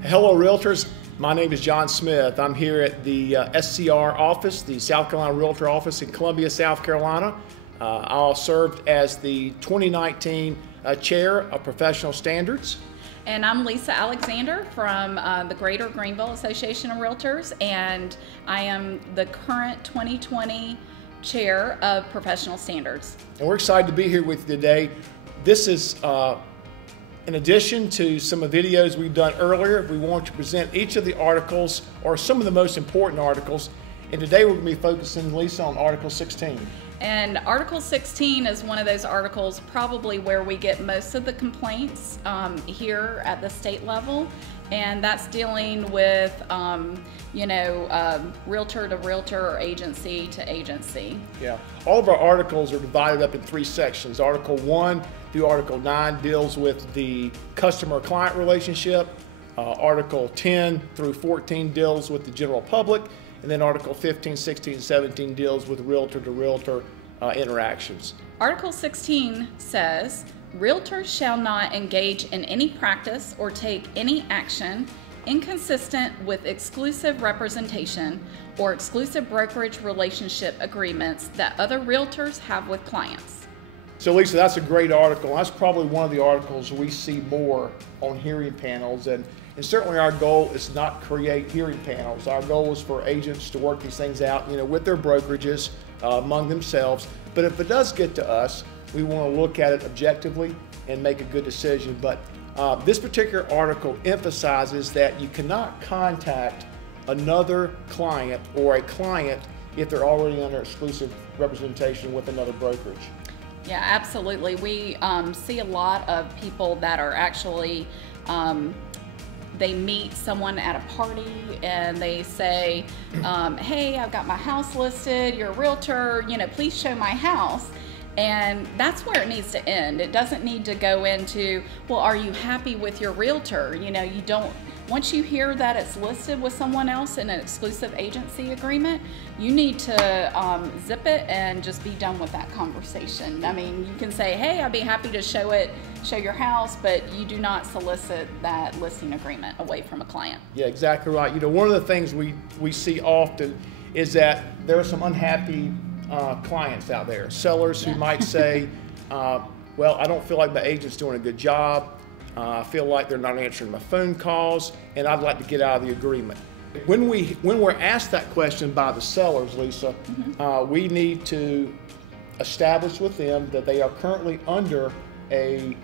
Hello Realtors, my name is John Smith. I'm here at the SCR office, the South Carolina Realtor office in Columbia, South Carolina. I served as the 2019 Chair of Professional Standards. And I'm Lisa Alexander from the Greater Greenville Association of Realtors, and I am the current 2020 Chair of Professional Standards. And we're excited to be here with you today. This is in addition to some of the videos we've done earlier. We want to present each of the articles, or some of the most important articles, and today we're going to be focusing, Lisa, on Article 16. And Article 16 is one of those articles probably where we get most of the complaints here at the state level, and that's dealing with realtor to realtor or agency to agency. Yeah, all of our articles are divided up in three sections. Article 1 through Article 9 deals with the customer-client relationship. Article 10 through 14 deals with the general public. And then Article 15, 16, 17 deals with realtor-to-realtor interactions. Article 16 says, realtors shall not engage in any practice or take any action inconsistent with exclusive representation or exclusive brokerage relationship agreements that other realtors have with clients. So Lisa, that's a great article. That's probably one of the articles we see more on hearing panels. And certainly our goal is not create hearing panels. Our goal is for agents to work these things out, with their brokerages among themselves. But if it does get to us, we want to look at it objectively and make a good decision. But this particular article emphasizes that you cannot contact another client or a client if they're already under exclusive representation with another brokerage. Yeah, absolutely. We see a lot of people that are actually they meet someone at a party and they say, hey, I've got my house listed, you're a realtor, please show my house. And that's where it needs to end. It doesn't need to go into, well, are you happy with your realtor? You don't, once you hear that it's listed with someone else in an exclusive agency agreement, you need to zip it and just be done with that conversation. I mean, you can say, hey, I'd be happy to show your house, but you do not solicit that listing agreement away from a client. Yeah, exactly right. One of the things we see often is that there are some unhappy clients out there, sellers who might say, well, I don't feel like my agent's doing a good job. I feel like they're not answering my phone calls, and I'd like to get out of the agreement. When we're asked that question by the sellers, Lisa, we need to establish with them that they are currently under a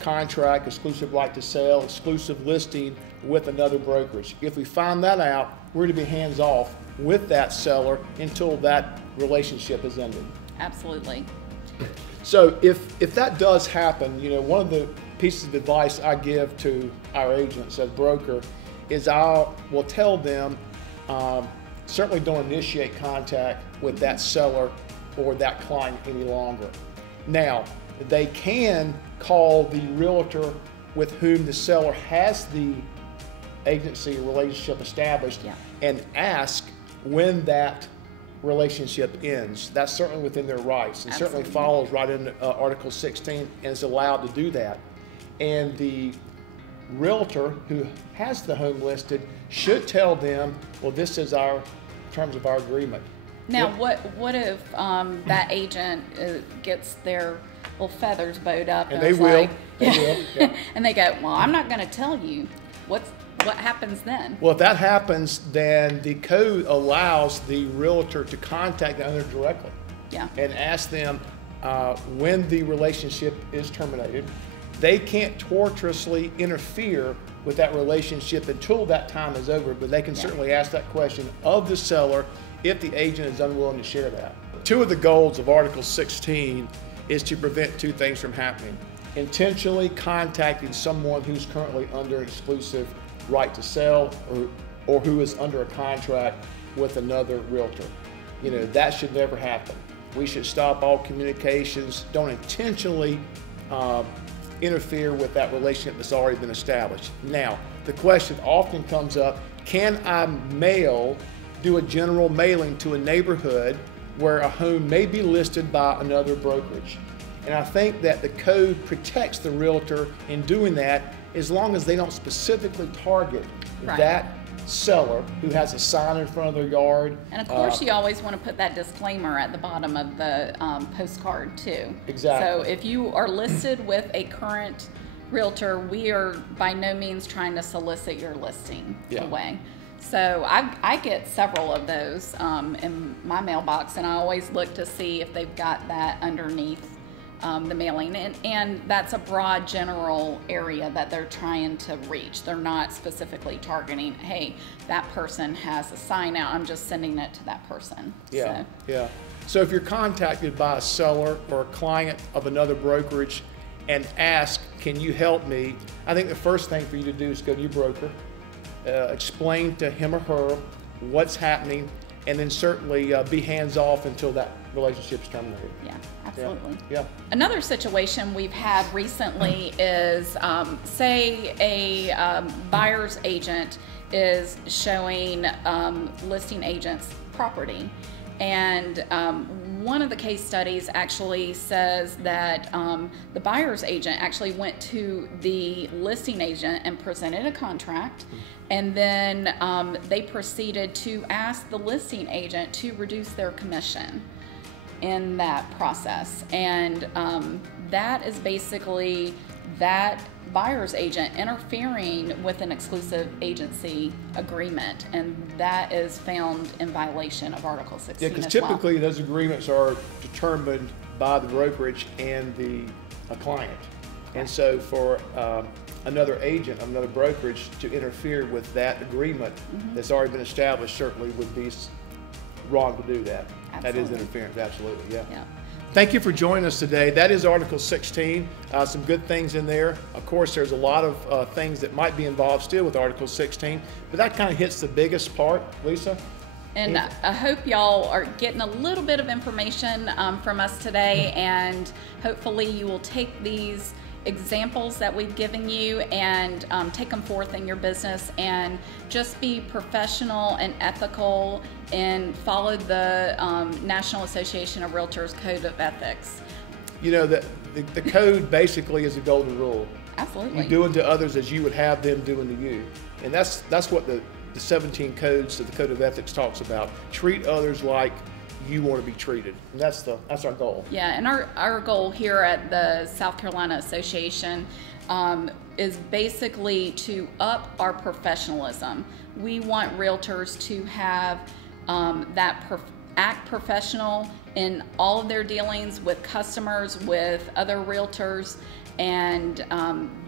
contract, exclusive right to sell, exclusive listing with another brokerage. If we find that out, we're to be hands off with that seller until that relationship is ended. Absolutely. So if that does happen, one of the pieces of advice I give to our agents as broker is I will tell them, certainly don't initiate contact with that seller or that client any longer. Now, they can call the realtor with whom the seller has the agency relationship established and ask when that relationship ends. That's certainly within their rights, and certainly follows right in Article 16 and is allowed to do that. And the realtor who has the home listed should tell them, well, this is our terms of our agreement. Now, what if that agent gets their little feathers bowed up and they will, yeah. And they go, well, I'm not going to tell you. What happens then? Well, if that happens, then the code allows the realtor to contact the owner directly and ask them when the relationship is terminated. They can't tortuously interfere with that relationship until that time is over, but they can certainly ask that question of the seller if the agent is unwilling to share that. Two of the goals of Article 16 is to prevent two things from happening: intentionally contacting someone who's currently under exclusive right to sell or who is under a contract with another realtor. That should never happen. We should stop all communications. Don't intentionally interfere with that relationship that's already been established. Now, the question often comes up, can I do a general mailing to a neighborhood where a home may be listed by another brokerage? And I think that the code protects the realtor in doing that as long as they don't specifically target that seller who has a sign in front of their yard. And of course, you always want to put that disclaimer at the bottom of the postcard too. Exactly. So if you are listed with a current realtor, we are by no means trying to solicit your listing away. So I get several of those in my mailbox, and I always look to see if they've got that underneath the mailing, and that's a broad general area that they're trying to reach. They're not specifically targeting, hey, that person has a sign out, I'm just sending it to that person. So if you're contacted by a seller or a client of another brokerage and ask, can you help me? I think the first thing for you to do is go to your broker, explain to him or her what's happening, and then certainly be hands-off until that relationship's terminated. Yeah, absolutely. Yeah. Another situation we've had recently is, say a buyer's agent is showing listing agents property, and one of the case studies actually says that the buyer's agent actually went to the listing agent and presented a contract, and then they proceeded to ask the listing agent to reduce their commission in that process. And that is basically that buyer's agent interfering with an exclusive agency agreement, and that is found in violation of Article 16 Yeah, because typically those agreements are determined by the brokerage and the client. And so for another agent, another brokerage to interfere with that agreement that's already been established certainly would be wrong to do that. Absolutely. That is interference, absolutely, yeah. Thank you for joining us today. That is Article 16, some good things in there. Of course, there's a lot of things that might be involved still with Article 16, but that kind of hits the biggest part, Lisa. And I hope y'all are getting a little bit of information from us today, and hopefully you will take these examples that we've given you and take them forth in your business, and just be professional and ethical and follow the National Association of Realtors Code of Ethics. You know, the code basically is a golden rule. Absolutely. You do unto others as you would have them do unto you. And that's what the 17 codes of the Code of Ethics talks about. Treat others like you want to be treated. And that's our goal. Yeah, and our goal here at the South Carolina Association is basically to up our professionalism. We want realtors to have act professional in all of their dealings with customers, with other realtors, and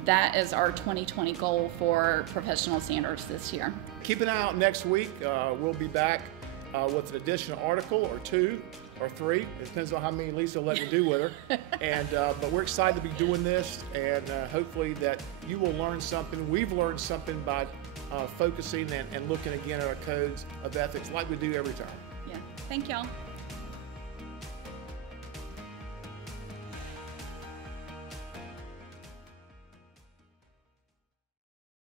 that is our 2020 goal for professional standards this year. Keep an eye out next week. We'll be back with an additional article or 2 or 3. It depends on how many Lisa let me do with her. And but we're excited to be doing this, and hopefully that you will learn something. We've learned something by focusing and looking again at our codes of ethics like we do every time. Yeah. Thank y'all.